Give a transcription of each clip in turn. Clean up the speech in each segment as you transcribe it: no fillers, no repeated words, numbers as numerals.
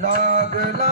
लागला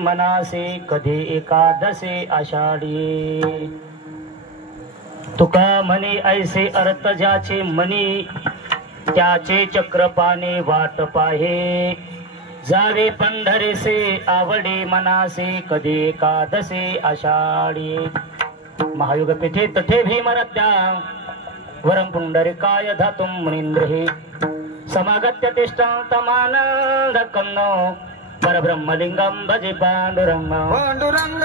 मनासे कधी एकादशी आषाढी। तुका म्हणे ऐसे अर्थ ज्याचे मनी त्याचे चक्रपाणी वाट पाहे। जावे पंढरीसे आवडी मनासे कधी एकादशी आषाढी। महायुग पेठे तठे भीमरत्या वरं पुंडरिकाय धातुं मुनींद्रहि समागत्य तिष्ठन्तमानन्द कन्नो परब्रह्मलिंगं भजे पांडुरंग। पांडुरंग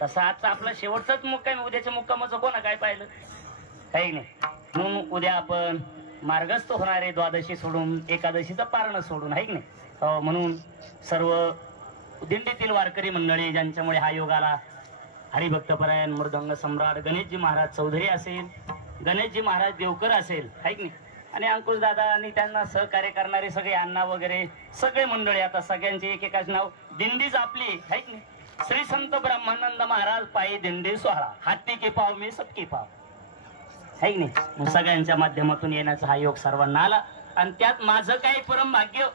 तसा आजचा आपला शेवटचाच मुक्काम, उद्याच्या मुक्कामाचं कोणा काय पाहिलं काही नाही। म्हणून उद्या आपण मार्गस्थ होणारे द्वादशी सोडून एकादशीचं पारण सोडून आहे की नाही। म्हणून सर्व दिंडीतील वारकरी मंडळी ज्यांच्यामुळे हा योग आला, हरिभक्तपरायण मृदंग सम्राट गणेशजी महाराज चौधरी असेल, गणेशजी महाराज देवकर असेल आहे की नाही, आणि अंकुश दादा आणि त्यांना सहकार्य करणारे सगळे अण्णा वगैरे सगळे मंडळी, आता सगळ्यांचे एकेकाच नाव, दिंडीच आपली आहे की नाही। श्री संत ब्रह्मानंद महाराज पायी दिंडी सोहळा, हाती के पाव मी सबके पाव है की नाही। सगळ्यांच्या माध्यमातून येण्याचा हा योग सर्वांना आला, आणि त्यात माझं काही परम भाग्य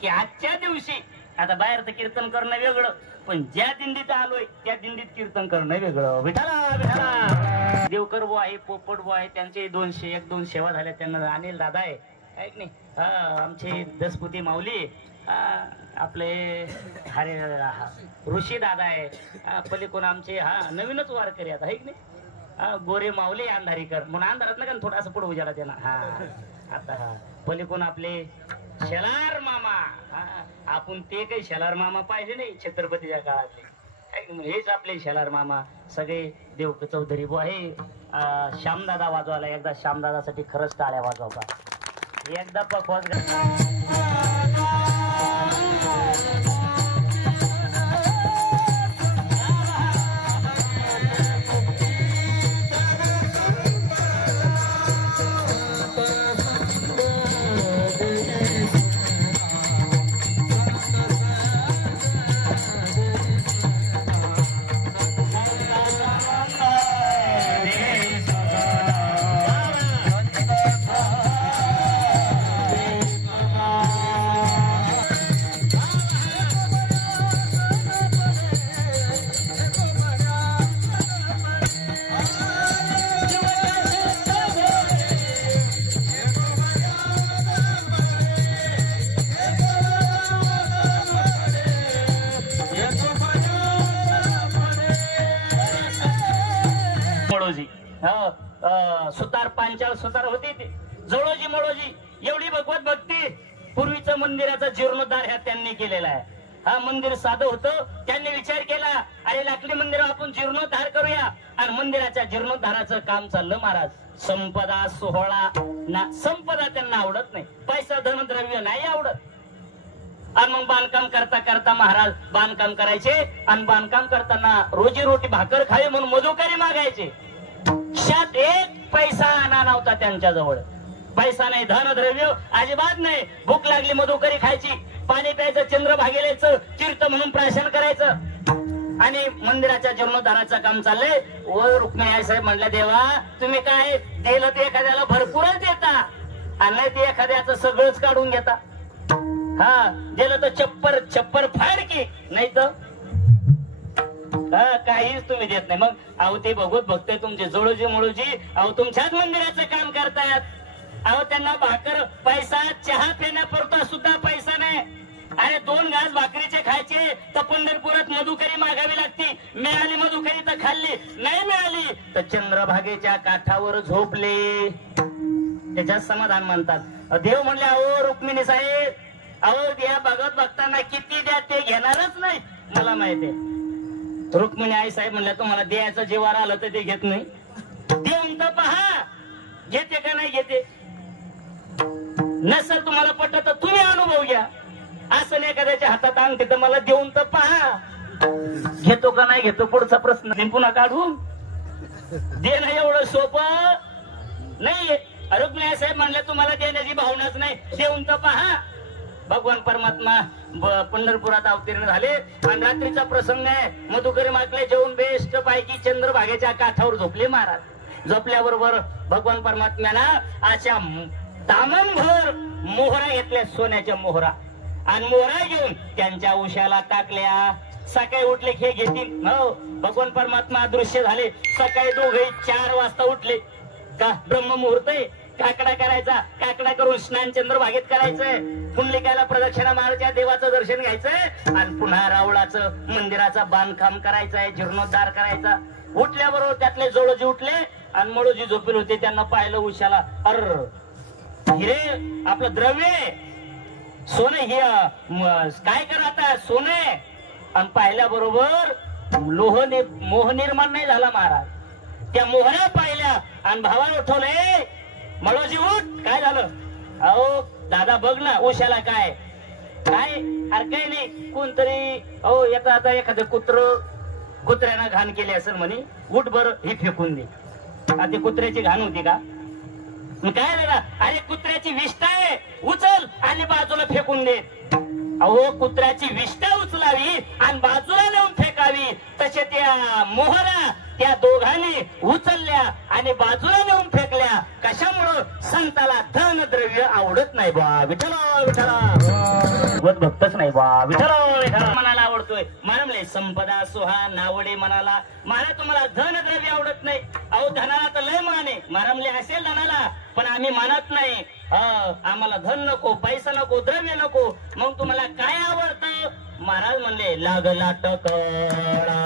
की आजच्या दिवशी आता बाहेर तर कीर्तन करणं वेगळं, पण ज्या दिंडीत आलोय त्या दिंडीत कीर्तन करणं वेगळं। विठाला विठाला देवकर बुवा आहे, पोपट बुवा आहे, त्यांचे 201 सेवा झाल्या, त्यांना अनिल दादा आहे की नाही, आमचे दसपुती माऊली, आपले हरे ऋषी दादा आहे, पलीकडून आमचे नवीनच वारकरी आता आहे की नाही, गोरे माऊली अंधारीकर म्हणून अंधारात नका थोडासा पुढे उजाला त्यांना। आता पलीकडून आपले शेलार मामा, आपण ते काही शेलार मामा पाहिजे नाही छत्रपतीच्या काळातले, हेच आपले शेलार मामा सगळे देवक चौधरी बुवा आहे। श्यामदादा वाजवायला एकदा श्यामदादासाठी खरंच टाळ्या वाजवा, एकदा पकवास सुतार पांचाळ सुतार होती ते जवळोजी मोळोजी, एवढी भगवत भक्ती पूर्वीचं मंदिराचा जीर्णोद्धार ह्या त्यांनी केलेला आहे। हा मंदिर साधं होतं, त्यांनी विचार केला अरे लाकडी मंदिर आपण जीर्णोद्धार करूया, आणि मंदिराच्या जीर्णोद्धाराचं काम चाललं महाराज। संपदा सोहळा ना, संपदा त्यांना आवडत नाही, पैसा धनद्रव्य नाही आवडत, आणि मग बांधकाम करता करता महाराज बांधकाम करायचे, आणि बांधकाम करताना रोजी रोटी भाकर खावी म्हणून मधुकरी मागायचे। शात एक पैसा आणा नव्हता त्यांच्याजवळ, पैसा नाही, धनद्रव्य अजिबात नाही, भूक लागली मधुकरी खायची, पाणी प्यायचं, चंद्रभागेचं तीर्थ म्हणून प्राशन करायचं, आणि मंदिराच्या जीर्णोद्धाराचं काम चाललंय। व रुक्मिणी साहेब म्हणल्या देवा तुम्ही काय दिलं ते एखाद्याला भरपूरच देता, आणि नाही ते एखाद्याचं सगळंच काढून घेता। दिलं तर छप्पर छप्पर फाड की, नाही तर काहीच तुम्ही देत नाही। मग अहो ते भगवत भक्त तुमचे जोळोजी मुळोजी, अहो तुमच्याच मंदिराचं काम करतायत, अहो त्यांना भाकर पैसा चहा पिण्यापुरता सुद्धा पैसा नाही. अरे 2 घास भाकरीचे खायचे तर पंढरपुरात मधुकरी मागावी लागती. मिळाली मधुकरी तर खाल्ली, नाही मिळाली तर चंद्रभागेच्या काठावर झोपले. त्याच्यात समाधान म्हणतात. देव म्हणले अहो रुक्मिणी साहेब, अहो द्या बघत बघताना किती द्या ते घेणारच नाही मला माहिती आहे. रुक्मिणी आई साहेब म्हणल्या तुम्हाला द्यायचं जीवावर आलं तर ते घेत नाही. देऊन तर पहा घेते का नाही घेते. नसेल तुम्हाला पटत तर तुम्ही अनुभव घ्या. असं नाही एखाद्याच्या हातात अंगठे तर मला देऊन तर पहा. घेतो का नाही घेतो पुढचा प्रश्न पुन्हा काढू. देणं एवढं सोपं नाही. रुक्मिणी साहेब म्हणले तुम्हाला देण्याची भावनाच नाही, देऊन तर पहा. भगवान परमात्मा पंढरपुरात अवतीर्ण झाले आणि रात्रीचा प्रसंग आहे. मधुकरी मागले जेवून बेस्ट पैकी चंद्रभागेच्या काठावर झोपले महाराज. झोपल्याबरोबर भगवान परमात्म्यानं अशा दामनभर मोहरा घेतल्या, सोन्याच्या मोहरा, आणि मोहरा घेऊन त्यांच्या उशाला टाकल्या. सकाळी उठले हे घेतील. हो भगवान परमात्मा अदृश्य झाले. सकाळी दोघे 4 वाजता उठले. का ब्रह्म मुहूर्त आहे. काकडा करायचा, काकडा करून स्नान चंद्रभागेत करायचंय. पुंडलिकाला प्रदक्षिणा मारायच्या, देवाचं दर्शन घ्यायचंय आणि पुन्हा रावळाचं मंदिराचा बांधकाम करायचंय, जीर्णोद्धार करायचा. उठल्याबरोबर त्यातले जोडोजी उठले आणि मळोजी झोपेल होते. त्यांना पाहिलं उशाला, अर हिरे आपलं द्रव्य सोनं हे काय करा आता सोने. आणि पाहिल्याबरोबर मोह निर्माण नाही झाला महाराज. त्या मोहऱ्या पाहिल्या आणि भावाला उठवले. मळोजी उठ, काय झालं. अहो दादा बघ ना उशाला काय काय. अरे काही नाही कोणतरी अहो येता आता एखादं कुत्र्यानं घाण केली असेल म्हणे. उठ बर हे फेकून दे. ते कुत्र्याची घाण होती का. काय दादा, अरे कुत्र्याची विष्ठा आहे, उचल आणि बाजूला फेकून दे. अहो कुत्र्याची विष्ठा उचलावी आणि बाजूला नेऊन फेकावी. तसे त्या मोहरा त्या दोघांनी उचलल्या आणि बाजूला नेऊन फेकल्या. कशामुळं संताला धन द्रव्य आवडत नाही बा. विठ्ठला विठ्ठला भक्तच नाही बा. विठ्ठला विठ्ठला मनाला आवडतोय. म्हणले संपदा सुहा नावडे मनाला. मला तुम्हाला धन द्रव्य आवडत नाही. अहो धनाला तर लय माने मारमले असेल धनाला, पण आम्ही मानत नाही. आम्हाला धन नको, पैसा नको, द्रव्य नको. मग तुम्हाला काय आवडतं. महाराज म्हणले लागला टकळा.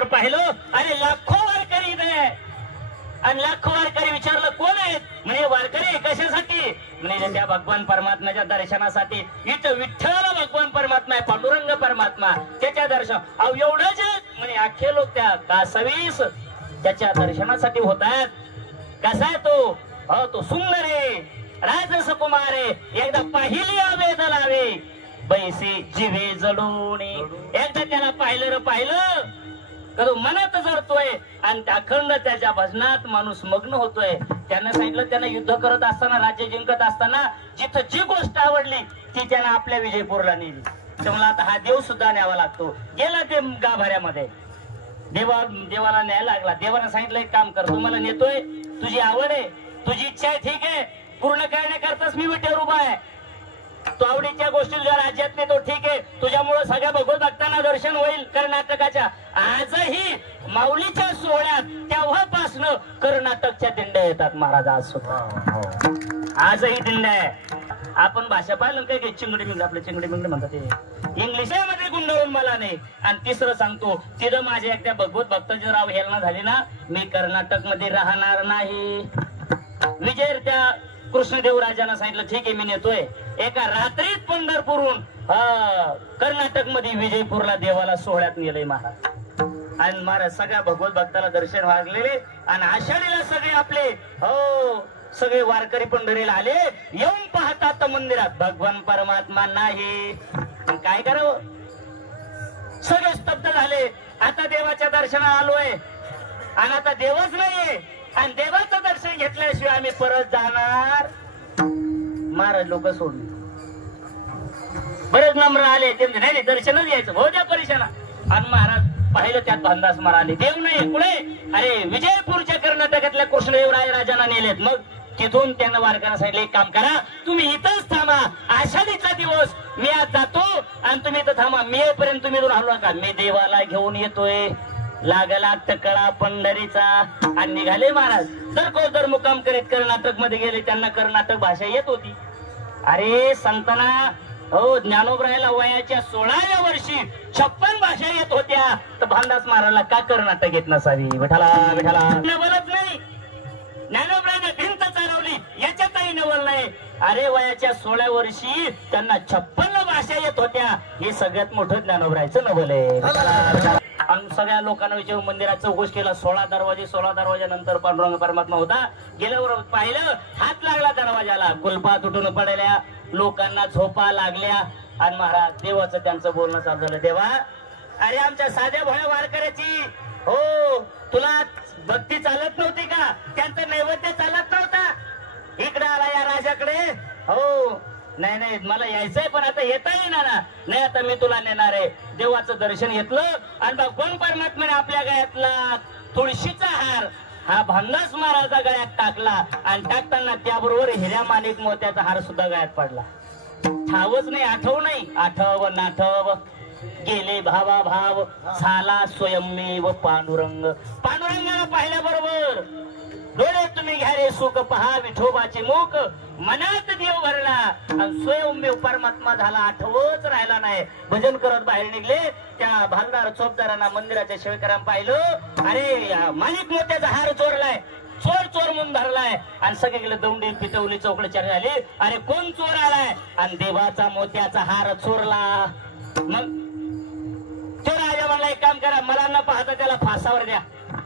गेल्यावर पाहिलं अरे लाखो वारकरी इथे, आणि लाखो वारकरी विचारलं कोण आहेत, म्हणजे वारकरी कशासाठी, म्हणजे त्या भगवान परमात्म्याच्या दर्शनासाठी. इथं विठ्ठल भगवान परमात्मा आहे, पांडुरंग परमात्मा, त्याच्या दर्शन. अहो एवढंच म्हणजे अख्खे लोक त्या कासवीस त्याच्या दर्शनासाठी होतात. कसा आहे तो, हो तो सुंदर आहे, राजस कुमार आहे, एकदा पाहिली आवेद लावे बैसे जीवे जडून. एकदा त्याला पाहिलं पाहिलं करू मनात जडतोय, आणि अखंड त्याच्या भजनात माणूस मग्न होतोय. त्यानं सांगितलं त्यानं युद्ध करत असताना, राज्य जिंकत असताना जिथं जी गोष्ट आवडली ती त्यानं आपल्या विजयपूरला नेली. तर मला आता हा देव सुद्धा न्यावा लागतो. गेला ते गाभाऱ्यामध्ये, देवाला न्यायला लागला. देवानं सांगितलं एक काम कर, तुम्हाला नेतोय, तुझी आवड आहे, तुझी इच्छा आहे, ठीक आहे, पूर्ण करण्याकरताच मी विटेवर उभा आहे. तो आवडीच्या गोष्टी तुझ्या राज्यात नेतो, ठीक आहे, तुझ्यामुळे सगळ्या भगवत भक्तांना दर्शन होईल कर्नाटकाच्या. आजही माऊलीच्या सोहळ्यात तेव्हापासनं कर्नाटकच्या दिंड्या येतात महाराज. आज सुद्धा आजही दिंड्या आहे. आपण भाषा पाहिलं काय की चिंगडी मिंगडी, आपले चिंगडी मिंगडी म्हणतात ते इंग्लिश मध्ये गुंडवून मला नाही. आणि तिसरं सांगतो, तिथं माझ्या एकट्या भगवत भक्ताची राव हेलना झाली ना, मी कर्नाटक मध्ये राहणार नाही. विजय त्या कृष्णदेवराजांना सांगितलं ठीक आहे मी नेतोय. एका रात्रीत पंढरपूरहून कर्नाटक मध्ये विजयपूरला देवाला सोहळ्यात नेलंय महाराज. आणि महाराज सगळ्या भगवत भक्ताला दर्शन वागलेले, आणि आषाढीला सगळे आपले हो सगळे वारकरी पंढरीला आले. येऊन पाहतात मंदिरात भगवान परमात्मा नाही. काय करावं, सगळे स्तब्ध झाले. आता देवाच्या दर्शनाला आलोय, आणि आता देवच नाहीये, आणि देवाचं दर्शन घेतल्याशिवाय आम्ही परत जाणार. महाराज लोक सोडले. बरेच नम्र आले, ते नाही दर्शनच घ्यायचं, हो द्या परीक्षाला. आणि महाराज पाहिलं त्यात भांदास माराले, देव नाही कुठे, अरे विजयपूरच्या कर्नाटकातल्या कृष्णदेवराय राजांना नेलेत. मग तिथून त्यांना वारकऱ्यांना सांगितलं एक काम करा, तुम्ही इथंच थांबा, आषाढीचा दिवस मी आज जातो, आणि तुम्ही इथं थांबा, मी येईपर्यंत तुम्ही इथून हलू नका, मी देवाला घेऊन येतोय. लागला टकळा पंढरीचा, आणि निघाले महाराज. दर मुक्काम करीत कर्नाटक मध्ये गेले. त्यांना कर्नाटक भाषा येत होती. अरे संतना हो, ज्ञानोबरायला वयाच्या 16व्या वर्षी 56 भाषा येत होत्या, तर भांडास मारायला का कर्नाटक येत नसावी. विठाला विठाला नवलच नाही, ज्ञानोबरायने भिंत चालवली, याच्यातही नवल नाही. अरे वयाच्या 16व्या वर्षी त्यांना 56 भाषा येत होत्या, हे सगळ्यात मोठं ज्ञानोबरायचं नवल आहे. आणि सगळ्या लोकांना विचार मंदिरात चौकशी केला. 16 दरवाज्यानंतर पांडुरंग परमात्मा होता. गेल्यावर पाहिलं, हात लागला दरवाजाला, कुलपा तुटून पडल्या, लोकांना झोपा लागल्या. आणि महाराज देवाचं त्यांचं बोलणं चालू झालं. देवा अरे आमच्या साध्या भोळ्या वारकऱ्याची हो तुला भक्ती चालत नव्हती का, त्यांचं नैवेद्य चालत नव्हता, इकडे आला या राजाकडे. हो नाही नाही मला यायचंय, पण आता येता येणार ना नाही, आता मी तुला नेणार आहे. देवाचं दर्शन घेतलं, आणि भगवान परमात्म्याने आपल्या गळ्यातला तुळशीचा हार हा भांडास महाराजा गळ्यात टाकला, आणि टाकताना त्याबरोबर हिऱ्या माणिक मोत्याचा हार सुद्धा गळ्यात पडला. ठावच नाही, आठव नाही, आठव नाठव गेले भावा भाव, झाला स्वयंमेव पांडुरंग. पांडुरंगाला पाहिल्याबरोबर डोळे तुम्ही घ्या रे सुख पहा, विठोबाचे मुख मनात देव भरला, आणि स्वयंमेव परमात्मा झाला, आठवच राहिला नाही. भजन करत बाहेर निघले. त्या भागदार चोपदारांना मंदिराच्या सेवेकरांना पाहिलं, अरे माणिक मोत्याचा हार चोरलाय, चोर म्हणून धरलाय. आणि सगळीकडे दौंडी पिटवली, चौकडे चर्चा झाली, अरे कोण चोर आलाय, आणि देवाचा मोत्याचा हार चोरला. मग तो राजा म्हणला एक काम करा, मला न पाहता त्याला फासावर द्या.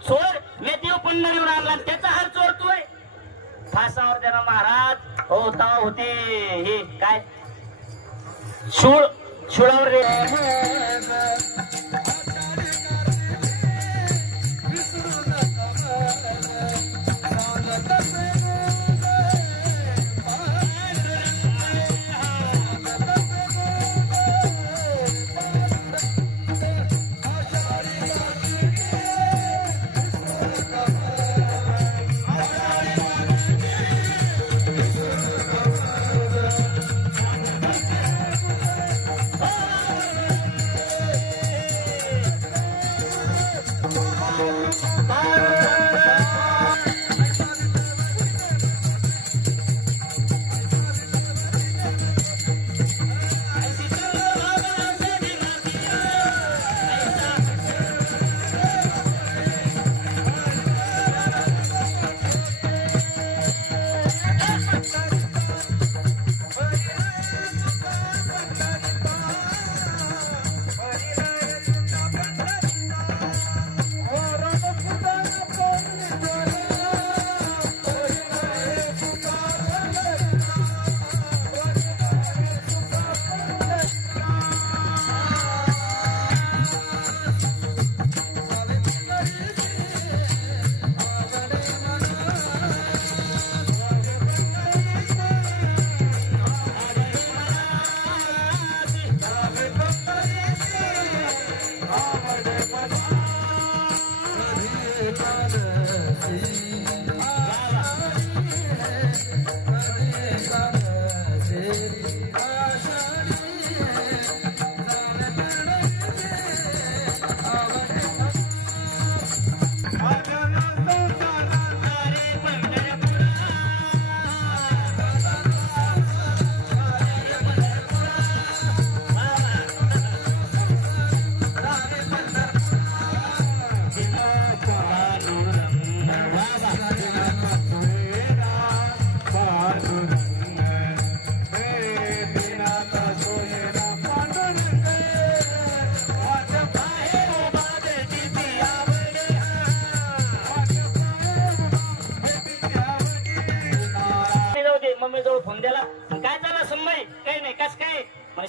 चोर मी देव पंढरीवर आणला, त्याचा हार चोरतोय, फासावर द्या ना महाराज. हो तवा होते हे काय शुळावर रे.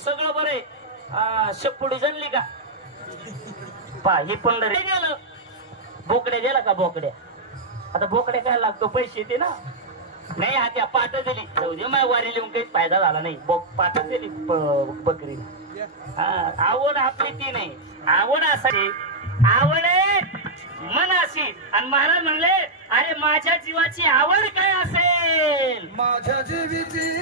सगळं बरं शेपुडी जनली का पा ही पंढरी गेलं बोकड्या गेला का बोकड्या आता बोकड्या काय लागतो पैसे येते ना नाही हा त्या पाठ दिली जाऊ दे माझ्या वारी लिहून काहीच फायदा झाला नाही पाठ दिली बकरी आवड आपली ती नाही आवड असावी आवड मन अशी आणि महाराज म्हणले अरे माझ्या जीवाची आवड काय असेल माझ्या जीवाची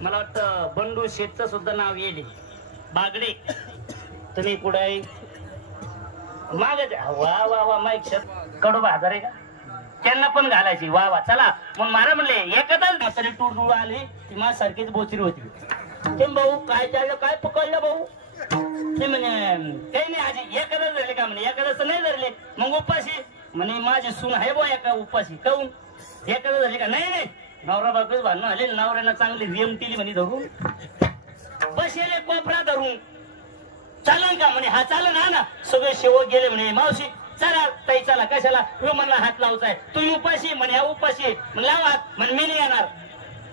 मला वाटतं बंडू शेठचं सुद्धा नाव येईल बागडे तुम्ही कुठे माग वा वा वा माईक कडू बाजार आहे का त्यांना पण घालायची वा वा चला मग मला म्हणले एकदाच तरी टूर टूर आली ती माझ्यासारखीच बोचरी होती ते भाऊ काय चाललं काय पकडलं भाऊ ते म्हणे काही नाही आजी एकदाच धरले का म्हणे एकदाच नाही धरले मग उपाशी म्हणे माझी सून आहे बो एका उपाशी काऊन एकदाच धरले का नाही नाही नवरा बायकोच भांडणं आले नवऱ्यानं चांगली रेमटिली म्हणे धरून बसेले कोपरा धरून चालन का म्हणे हा चालन हा ना सगळे शेवक गेले म्हणे मावशी चला ताई चला कशाला म्हणला हात लावचाय तुम्ही उपाशी म्हणे हा उपाशी लावा म्हणे मी नाही येणार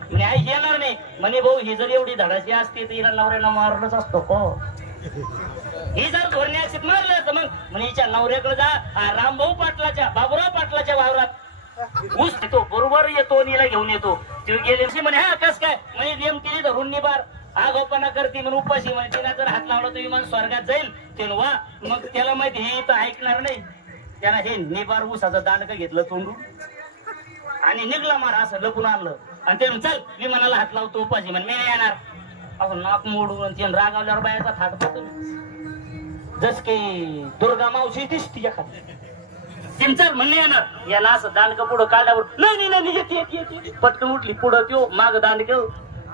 म्हणे आई येणार नाही म्हणे भाऊ ही जर एवढी धडाची असते तर हिला नवऱ्याला मारलंच असतो को ही जर धोरणे असेल मारलं तर मग म्हणे हिच्या नवऱ्याकडे जा रामभाऊ पाटलाच्या बाबुराव पाटलाच्या वावरात ऊस येतो बरोबर येतो नीला घेऊन येतो ते गेले म्हणे हा कस काय म्हणजे नेम केली धरून निबार आगोपणा करते म्हणून उपाशी म्हणे तिला जर हात लावला तर विमान स्वर्गात जाईल ते वा मग त्याला माहिती हे तर ऐकणार नाही त्याला हे निबार ऊसाचं दांडकं घेतलं तोंडून आणि निघला मार असं लपून आणलं आणि ते चल विमानाला हात लावतो उपाशी म्हणे मी नाही येणार आपण नाक मोडून ते रागावल्यावर बायाचा थाट पाहतो जस की दुर्गा मावशी दिसती एखादी चिंचल म्हणणे येणार याला असं दांडकं पुढं काढल्यावर नाही नाही येते पटकन उठली पुढं त्यो माग दांडकं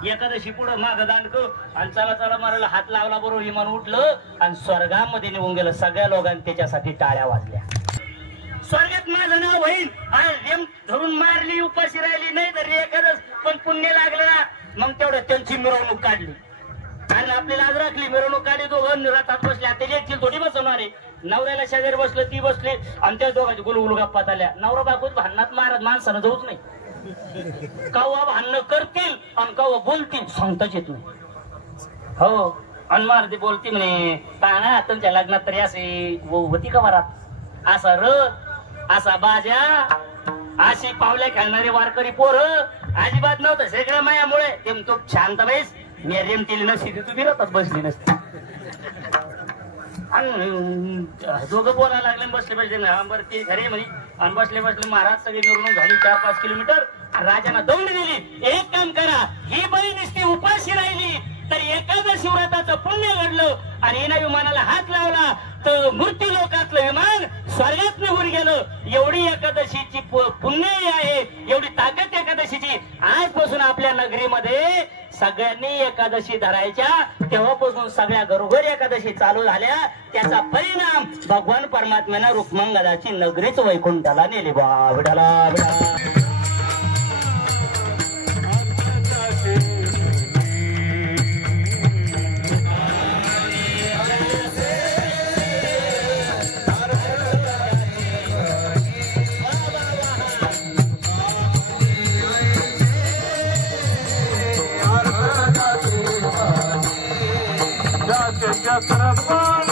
एकादशी पुढं माग दांडकं आणि चला चला मारायला हात लावला बरोबर विमान उठलं आणि स्वर्गामध्ये निघून गेलं सगळ्या लोकांनी त्याच्यासाठी टाळ्या वाजल्या स्वर्गात माझं नाव होईल आणि धरून मारली उपाशी राहिली नाही तरी एखादच पण पुण्य लागलं ना मग तेवढं त्यांची मिरवणूक काढली आणि आपली लाज राखली मिरवणूक काढली दोघं रथात बसले आता एकची थोडी बसवणार आहे नवऱ्याला शेजारी बसलं ती बसली आणि त्या दोघांची गुलगुल गप्पा आल्या नवरा बायकोच भांडणात महाराज माणसानं जाऊच नाही कव्हा भांडणं करतील आणि कव्हा बोलतील सांगताच येत नाही हो आणि महाराज बोलती म्हणे पाहणा तुमच्या लग्नात तरी असे होती का वरात असा रथ असा बाजा अशी पावल्या खेळणारे वारकरी पोरं अजिबात नव्हतं सगळं मायामुळे ते तो शांत बैस मी रेम केली नसती तू फिरतच बसली नसती दोघं बोलायला लागले बसले पाहिजे बरं ते घरी म्हणे आणि बसले बसले महाराज सगळे मिरवणूक झाली 4-5 किलोमीटर राजांना दौंड दिली एक काम करा ही बाई नुसती उपाशी राहिली तर एखाद्या शिवरात्राचं पुण्य घडलं आणि हिना विमानाला हात लावला तर मूर्ती लोकातलं विमान स्वर्गात निघून गेलं. एवढी एकादशीची पुण्य आहे, एवढी ताकद एकादशीची. आजपासून आपल्या नगरीमध्ये सगळ्यांनी एकादशी धरायच्या. तेव्हापासून सगळ्या घरोघरी एकादशी चालू झाल्या. त्याचा परिणाम भगवान परमात्म्यानं रुक्मंगदाची नगरीच वैकुंठाला नेली. बावडाला Just